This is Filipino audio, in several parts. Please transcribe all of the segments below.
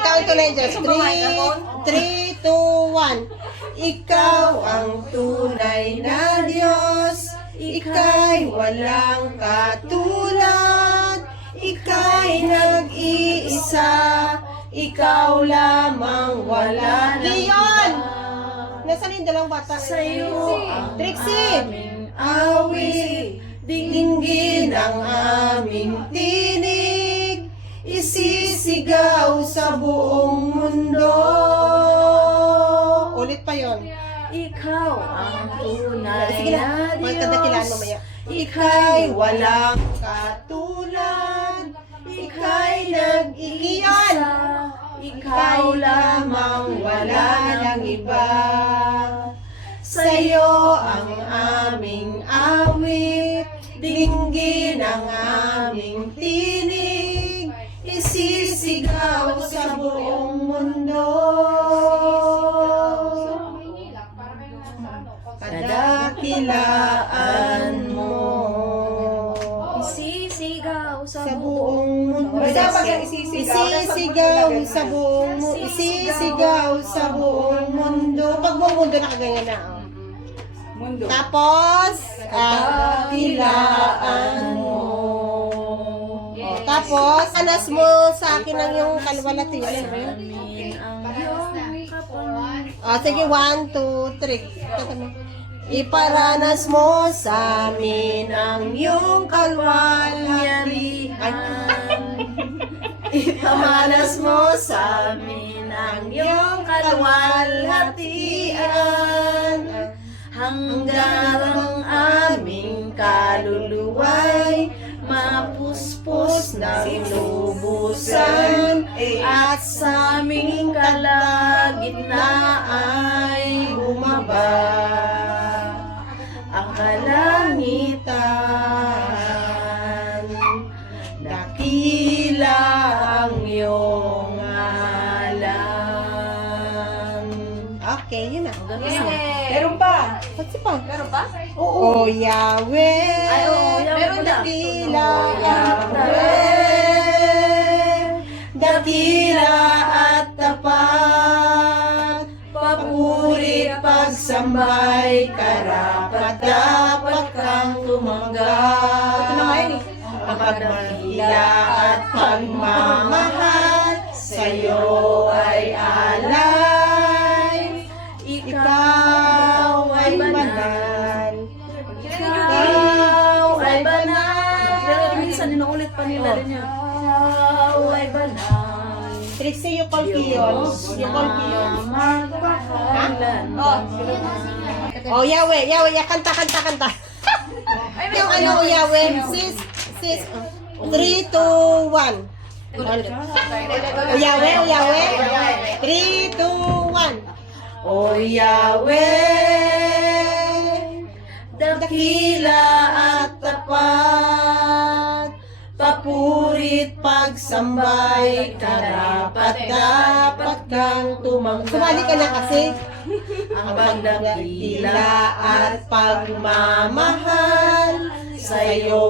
Count to na Diyos. 3, 2, 1. Ikaw ang tunay na Diyos, ika'y walang katulad, ika'y nag-iisa, ikaw lamang wala nang iba. Nasaan yung dalawang bata? Sa'yo ang Trixie! aming awit, dinggin ang aming tinig, isisigaw sa buong mundo. Ulit pa yon. Ikaw ang tunay Sige na, na magkadakilaan Diyos, mamaya. ika'y walang katulad, ika'y nag-iisa, ikaw lamang wala nang iba. Sa'yo ang aming awit, dinggin ang aming tinig, isisigaw sa buong mundo. Kadakilaan mo, isisigaw sa buong mundo. Isisigaw sa buong mundo. Isisigaw sa buong mundo. Pag buong mundo nakaganyan na. Oh. Mundo. Tapos, Kadakilaan mo. oh, tapos, anas mo sa akin ang yung kalwalati. Ano ba yun? Oh, sige, 1, 2, 3. Iparanas mo sa amin ang iyong kalwalhatian. Ipamalas mo sa amin ang iyong kalwalhatian, hanggang ang aming kaluluwa'y mapuspos ng lubusan, at sa aming kalagitnaan bumaba ang kalangitan. Dakila ang iyong ngalan. Okay, yun na. Meron pa. What's pa? Meron pa? Oh, Yahweh. Ay, oo, Yahweh Meron pala. dakila Yahweh, dakila at tapat, papurit pagsambay, karapat dapat kang tumanggap. Ito na nga yun eh. Ang pagdakila at pagmamahal sa'yo ay alay. Ikaw ay banal. Ikaw ay banal. Pero minsan inuulit pa nila rin yun. Ikaw ay banal. Trixie, yung call yun. Yung call yun. Magpahalan. Oh, Yahweh, Yahweh, kanta. Yung ano, Yahweh, sis, 3, 2, 1. Oh, Yahweh, 3, 2, 1. O Yahweh, dakila at tapat, papurit pagsambay, karapat dapat kang tumanggap. Sumali ka na kasi. Ang pagdakila at pagmamahal sa'yo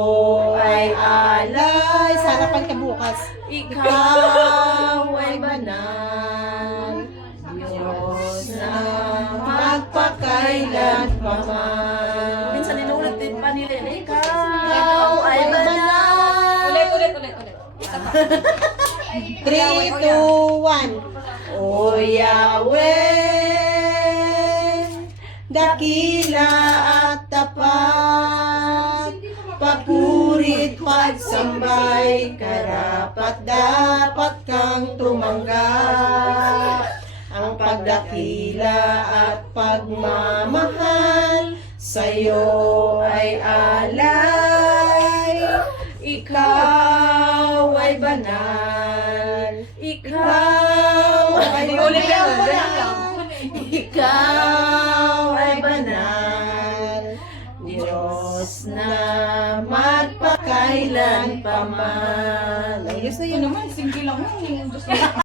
ay alay. Sa harapan ka bukas. Ikaw ay banal, Diyos na magpakailan pa man. Minsan inuulit din pa nila, ikaw ay banal. Ulit. 3, 2, 1. O Yahweh, dakila at tapat, papurit pagsambay, karapat dapat kang tumanggap. Ang pagdakila at pagmamahal sa'yo ay alay. Ikaw ay banal. Ikaw ay banal. Ikaw ay banal. Diyos na magpakailan pa man. Ayos na yun naman. Simple lang yun.